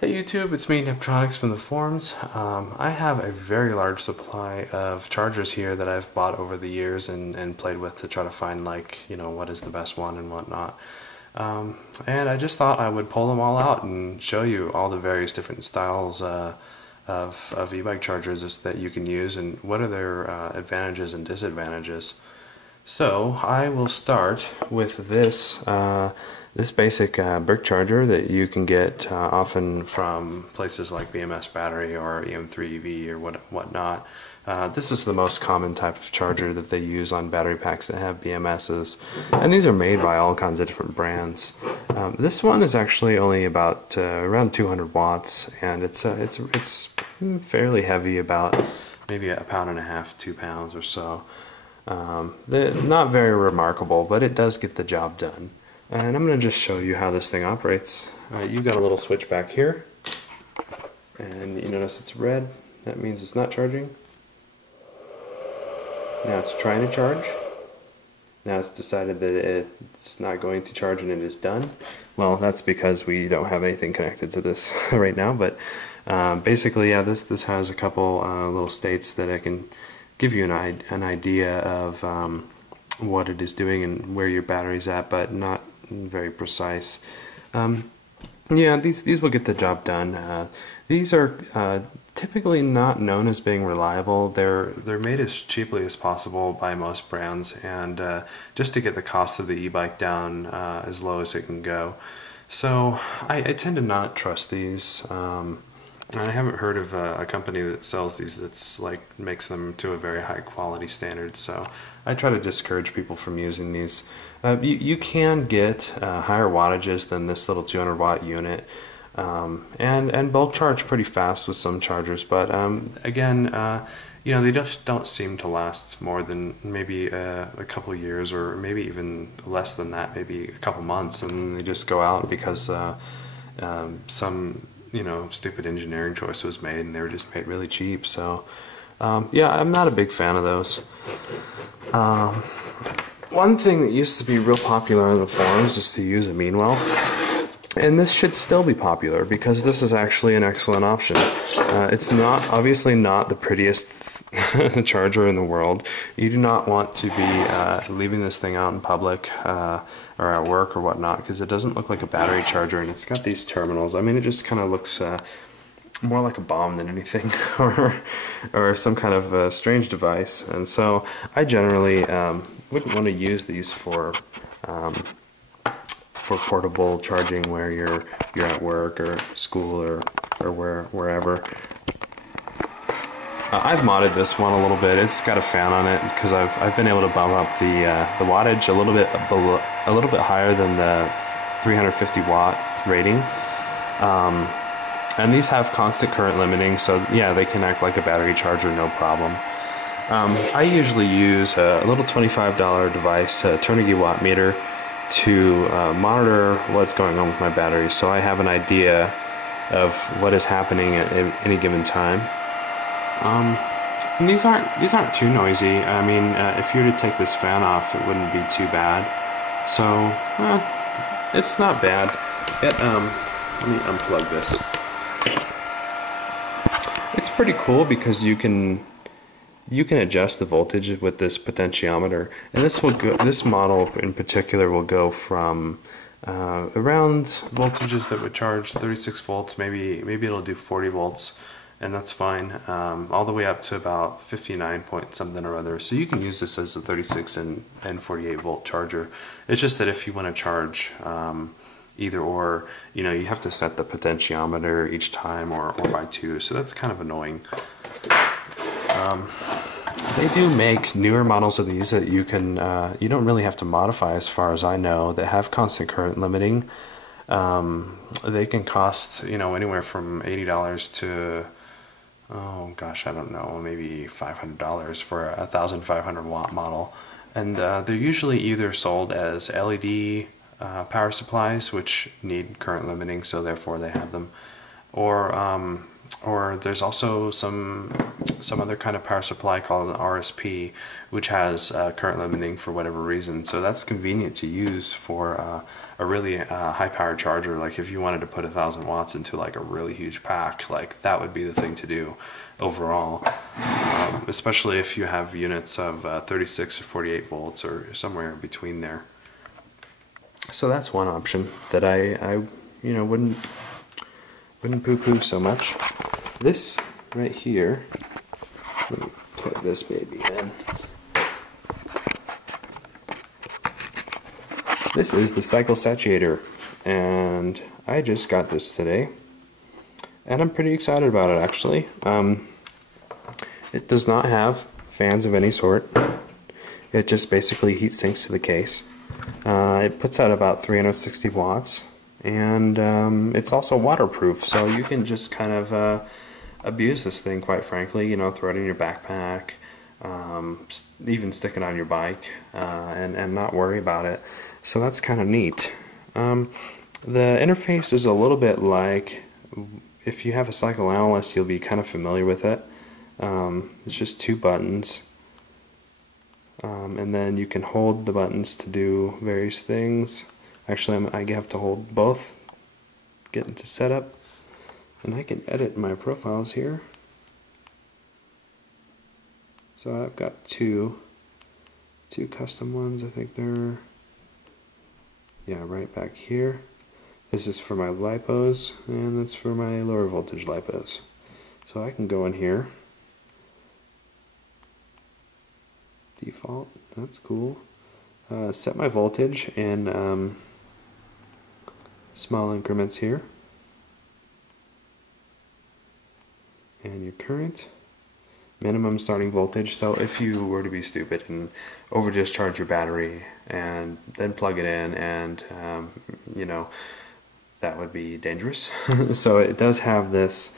Hey YouTube, it's me, Neptronics from the forums. I have a very large supply of chargers here that I've bought over the years and played with to try to find what is the best one and whatnot. And I just thought I would pull them all out and show you all the various different styles of e-bike chargers that you can use and what are their advantages and disadvantages. So I will start with this basic brick charger that you can get often from places like BMS Battery or EM3EV or whatnot. This is the most common type of charger that they use on battery packs that have BMSs, and these are made by all kinds of different brands. This one is actually only about around 200 watts, and it's fairly heavy, about maybe a pound and a half, 2 pounds or so. Not very remarkable, but it does get the job done. And I'm going to just show you how this thing operates. You've got a little switch back here, and you notice it's red. That means it's not charging. Now it's trying to charge. Now it's decided that it's not going to charge and it is done. Well, that's because we don't have anything connected to this right now, but basically, yeah, this has a couple little states that I can give you an idea of what it is doing and where your battery's at, but not very precise. Yeah, these will get the job done. These are typically not known as being reliable. They're made as cheaply as possible by most brands, and just to get the cost of the e-bike down as low as it can go. So I tend to not trust these. I haven't heard of a company that sells these that's makes them to a very high quality standard, so I try to discourage people from using these. You can get higher wattages than this little 200 watt unit, and bulk charge pretty fast with some chargers, but again, they just don't seem to last more than maybe a couple years, or maybe even less than that, maybe a couple months, and then they just go out because some stupid engineering choice was made and they were just made really cheap. So yeah, I'm not a big fan of those. One thing that used to be real popular on the forums is to use a mean well, and this should still be popular because this is actually an excellent option. It's obviously not the prettiest charger in the world. You do not want to be leaving this thing out in public or at work or whatnot, because it doesn't look like a battery charger, and it's got these terminals. I mean, it just kind of looks more like a bomb than anything, or some kind of strange device. And so I generally wouldn't want to use these for portable charging where you're at work or school or wherever. I've modded this one a little bit. It's got a fan on it because I've been able to bump up the wattage a little bit higher than the 350 watt rating. And these have constant current limiting, so yeah, they can act like a battery charger, no problem. I usually use a little $25 device, a Turnigy watt meter, to monitor what's going on with my battery, so I have an idea of what is happening at any given time. And these aren't too noisy. I mean, if you were to take this fan off, it wouldn't be too bad. So, it's not bad. Let me unplug this. It's pretty cool because you can adjust the voltage with this potentiometer, and this model in particular will go from around voltages that would charge 36 volts, maybe it'll do 40 volts, and that's fine, all the way up to about 59 point something or other. So you can use this as a 36 and 48 volt charger. It's just that if you want to charge either or, you have to set the potentiometer each time, or by two, so that's kind of annoying. They do make newer models of these that you don't really have to modify, as far as I know, that have constant current limiting. They can cost anywhere from $80 to, oh gosh, I don't know, maybe $500 for a 1,500 watt model, and they're usually either sold as LED power supplies, which need current limiting, so therefore they have them, or or there's also some other kind of power supply called an RSP, which has current limiting for whatever reason. So that's convenient to use for a really high power charger. Like if you wanted to put 1,000 watts into like a really huge pack, like that would be the thing to do overall. Especially if you have units of 36 or 48 volts or somewhere between there. So that's one option that I wouldn't poo-poo so much. This right here, let me plug this baby in. This is the cycle Saturator, and I just got this today, and I'm pretty excited about it actually. It does not have fans of any sort. It just basically heat sinks to the case. It puts out about 360 watts, and it's also waterproof, so you can just kind of abuse this thing, quite frankly. You know, throw it in your backpack, even stick it on your bike, and not worry about it. So that's kind of neat. The interface is a little bit like, if you have a cycle analyst, you'll be kind of familiar with it. It's just two buttons, and then you can hold the buttons to do various things. Actually, I have to hold both, get into setup, and I can edit my profiles here. So I've got two custom ones. I think they're, yeah, right back here. This is for my lipos, and that's for my lower voltage lipos. So I can go in here. Default, that's cool. Set my voltage in small increments here. And your current. Minimum starting voltage. So if you were to be stupid and over discharge your battery and then plug it in, and you know, that would be dangerous. So it does have this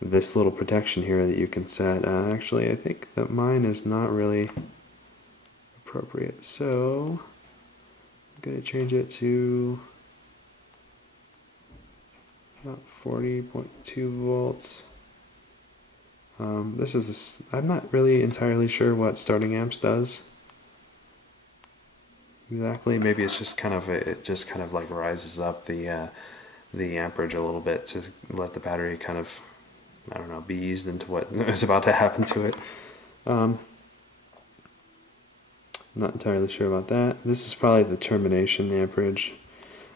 little protection here that you can set. Actually, I think that mine is not really appropriate, so I'm going to change it to about 40.2 volts. This is I'm not really entirely sure what starting amps does exactly. Maybe it's just kind of it just kind of like rises up the amperage a little bit to let the battery kind of, I don't know, be eased into what is about to happen to it. I'm not entirely sure about that. This is probably the termination amperage.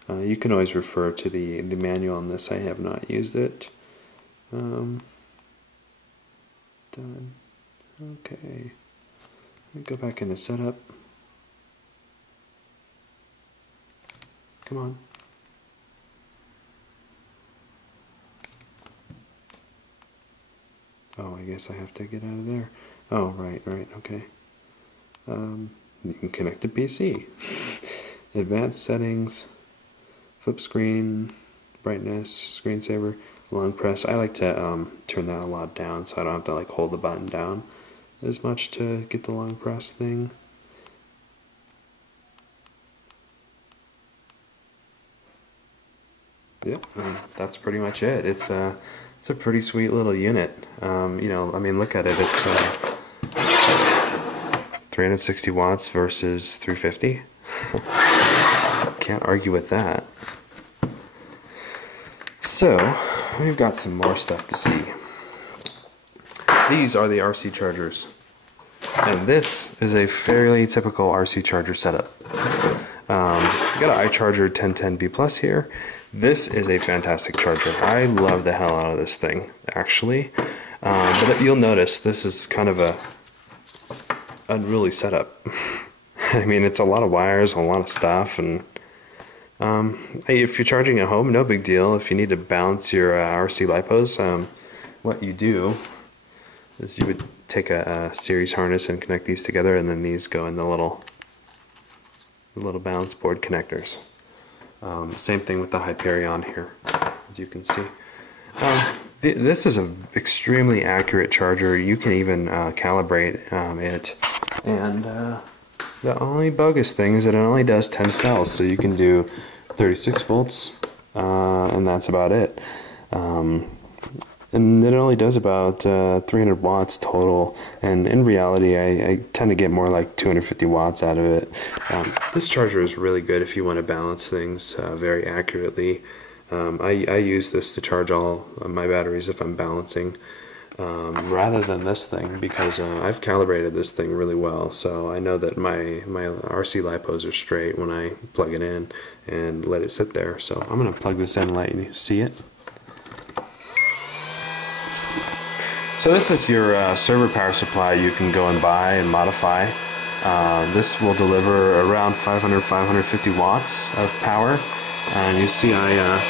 You can always refer to the manual on this. I have not used it. Done. Okay. Let me go back into setup. Come on. Oh, I guess I have to get out of there. Oh, right, okay. You can connect to PC. Advanced settings, flip screen, brightness, screensaver, long press. I like to turn that a lot down so I don't have to like hold the button down as much to get the long press thing. Yep, that's pretty much it. It's a pretty sweet little unit. You know, I mean, look at it. It's 360 watts versus 350. Can't argue with that. So we've got some more stuff to see. These are the RC chargers, and this is a fairly typical RC charger setup. Got an iCharger 1010B Plus here. This is a fantastic charger. I love the hell out of this thing, actually. But you'll notice this is kind of a unruly setup. I mean, it's a lot of wires, a lot of stuff, and if you're charging at home, no big deal. If you need to balance your RC lipos, what you do is you would take a series harness and connect these together, and then these go in the little balance board connectors. Same thing with the Hyperion here, as you can see. This is an extremely accurate charger. You can even calibrate it, and the only bogus thing is that it only does 10 cells, so you can do 36 volts, and that's about it. And it only does about 300 watts total, and in reality I tend to get more like 250 watts out of it. This charger is really good if you want to balance things very accurately. I use this to charge all of my batteries if I'm balancing, rather than this thing, because I've calibrated this thing really well, so I know that my RC LiPos are straight when I plug it in and let it sit there. So I'm going to plug this in and let you see it. So this is your server power supply you can go and buy and modify. This will deliver around 550 watts of power. And you see I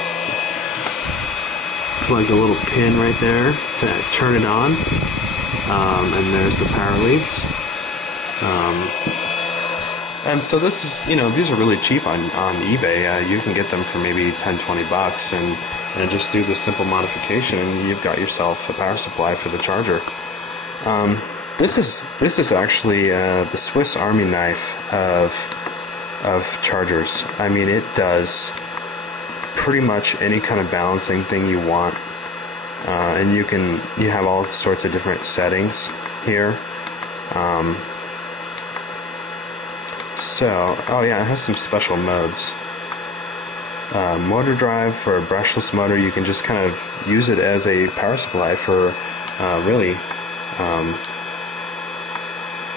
plugged a little pin right there to turn it on. And there's the power leads. And so this is, these are really cheap on eBay. You can get them for maybe 10-20 bucks, and just do this simple modification and you've got yourself a power supply for the charger. This is actually the Swiss Army knife of chargers. I mean, it does pretty much any kind of balancing thing you want, and you have all sorts of different settings here. Oh yeah, it has some special modes. Motor drive for a brushless motor. You can just kind of use it as a power supply for really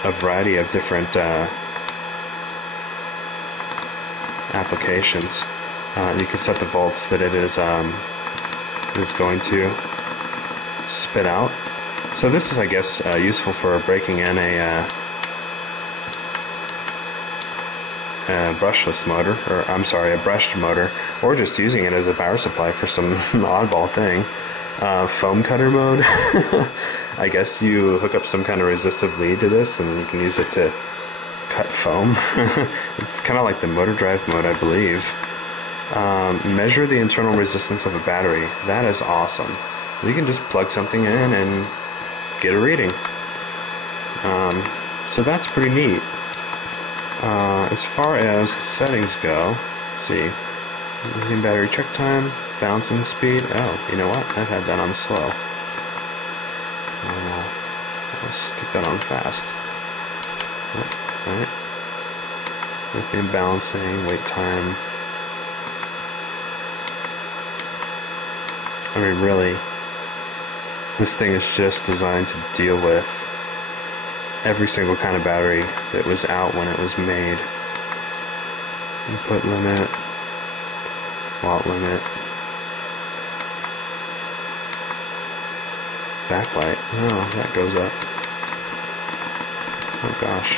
a variety of different applications. You can set the volts that it is going to spit out. So this is, I guess, useful for breaking in a brushless motor, or I'm sorry, a brushed motor, or just using it as a power supply for some oddball thing. Foam cutter mode. I guess you hook up some kind of resistive lead to this and you can use it to cut foam. It's kind of like the motor drive mode, I believe. Measure the internal resistance of a battery. That is awesome. You can just plug something in and get a reading. So that's pretty neat. As far as the settings go, let's see. Using battery check time, bouncing speed. Oh, you know what? I've had that on slow. I'll stick that on fast. Alright. Lithium balancing, wait time. I mean, really, this thing is just designed to deal with every single kind of battery that was out when it was made. Input limit, watt limit, backlight. Oh, that goes up. Oh gosh.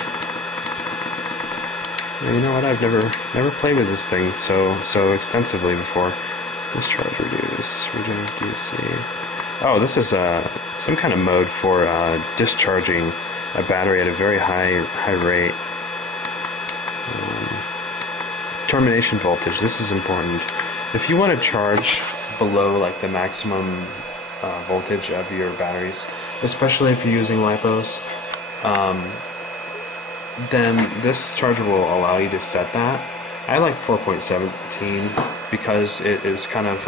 Well, you know what? I've never played with this thing so extensively before. Discharge reduce, regenerate DC. Oh, this is some kind of mode for discharging a battery at a very high rate. Termination voltage. This is important. If you want to charge below like the maximum voltage of your batteries, especially if you're using LiPos, then this charger will allow you to set that. I like 4.17 because it is kind of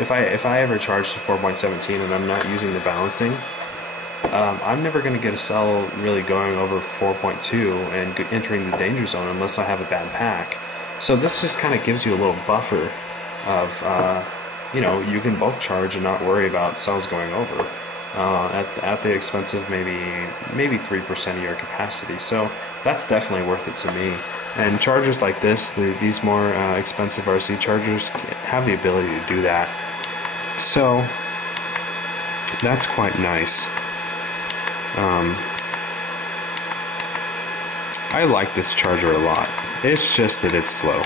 if I ever charge to 4.17 and I'm not using the balancing, I'm never going to get a cell really going over 4.2 and entering the danger zone unless I have a bad pack. So this just kind of gives you a little buffer of, you can bulk charge and not worry about cells going over at the expense of maybe 3% of your capacity. So that's definitely worth it to me. And chargers like this, these more expensive RC chargers, have the ability to do that. So that's quite nice. I like this charger a lot. It's just that it's slow.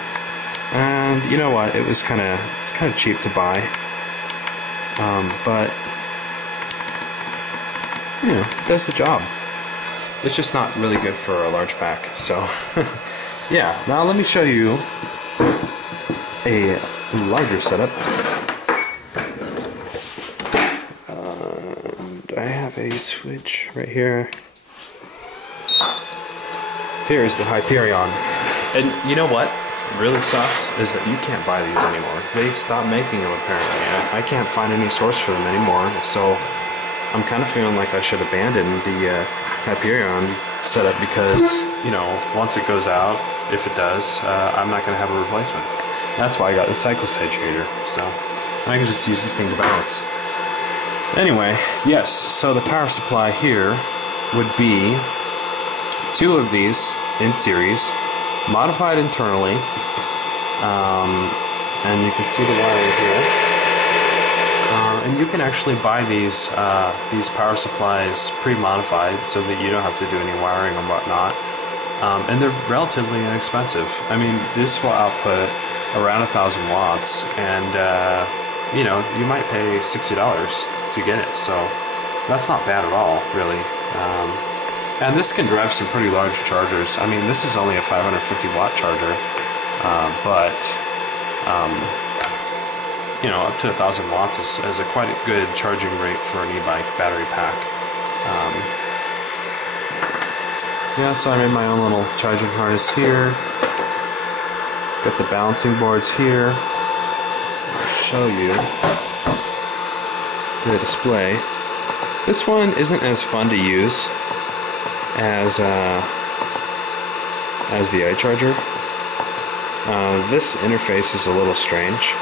And you know what? It's kind of cheap to buy. But it does the job. It's just not really good for a large pack. So yeah. Now let me show you a larger setup. I have a switch right here. Here's the Hyperion. And you know what? really sucks is that you can't buy these anymore. They stopped making them apparently. I can't find any source for them anymore, so I'm kind of feeling like I should abandon the Hyperion setup because, you know, once it goes out, if it does, I'm not going to have a replacement. That's why I got the cycle saturator, so I can just use this thing to balance. Anyway, yes, so the power supply here would be 2 of these in series, modified internally, and you can see the wiring here. And you can actually buy these power supplies pre-modified so that you don't have to do any wiring and whatnot. And they're relatively inexpensive. I mean, this will output around 1,000 watts, and you know, you might pay $60 to get it. So that's not bad at all, really. And this can drive some pretty large chargers. I mean, this is only a 550 watt charger, but you know, up to 1,000 watts is a quite a good charging rate for an e-bike battery pack. Yeah, so I made my own little charging harness here. Got the balancing boards here. I'll show you the display. This one isn't as fun to use as the iCharger. This interface is a little strange.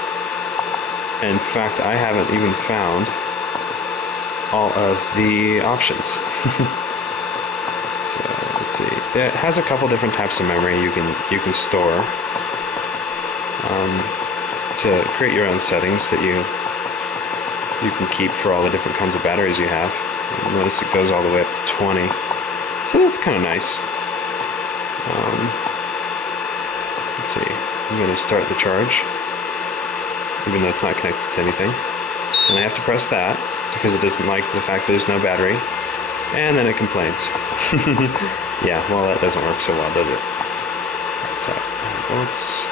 In fact, I haven't even found all of the options. So let's see. It has a couple different types of memory you can store to create your own settings that you can keep for all the different kinds of batteries you have. Notice it goes all the way up to 20. So that's kind of nice. Let's see. I'm going to start the charge, even though it's not connected to anything. And I have to press that because it doesn't like the fact that there's no battery. And then it complains. Yeah, well, that doesn't work so well, does it? Tap volts,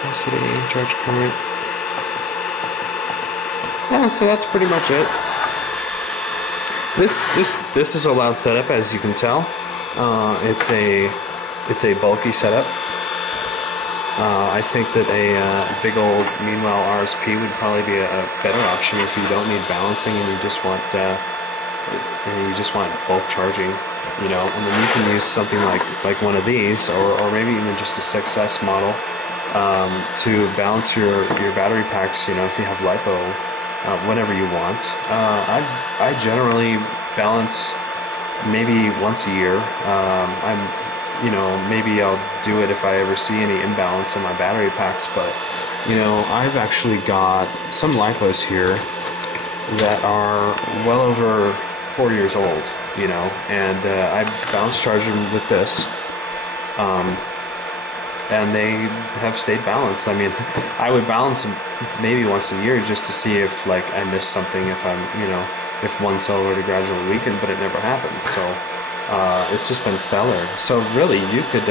capacity, charge current. Yeah, so that's pretty much it. This is a loud setup, as you can tell. It's a bulky setup. I think that a big old Meanwhile RSP would probably be a better option if you don't need balancing and you just want bulk charging, you know. And then you can use something like one of these, or maybe even just a 6S model to balance your battery packs. You know, if you have LiPo, whenever you want. I generally balance maybe once a year. You know, maybe I'll do it if I ever see any imbalance in my battery packs, but, you know, I've actually got some LiPos here that are well over 4 years old, you know, and I balance charge them with this, and they have stayed balanced. I mean, I would balance them maybe once a year just to see if, like, I missed something, if I'm, you know, if one cell were to gradually weaken, but it never happens, so it's just been stellar. So really, you could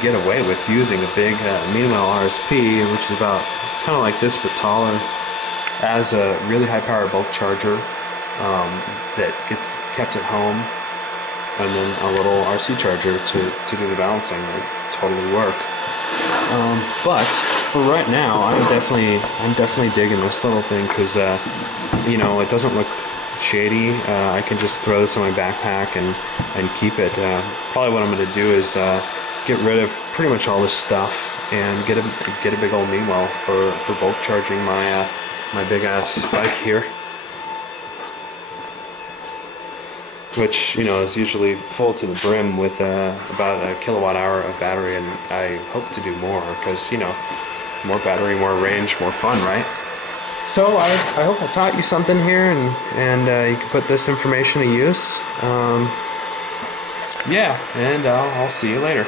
get away with using a big Meanwhile RSP, which is about kind of like this but taller, as a really high power bulk charger that gets kept at home, and then a little RC charger to do the balancing. They totally work. But for right now, I'm definitely digging this little thing because you know, it doesn't look shady. I can just throw this in my backpack and keep it. Probably what I'm going to do is get rid of pretty much all this stuff and get a big old Meanwhile for bulk charging my big ass bike here, which, you know, is usually full to the brim with about a kilowatt hour of battery, and I hope to do more because, you know, more battery, more range, more fun, right? So I hope I taught you something here, and you can put this information to use. Yeah, and I'll see you later.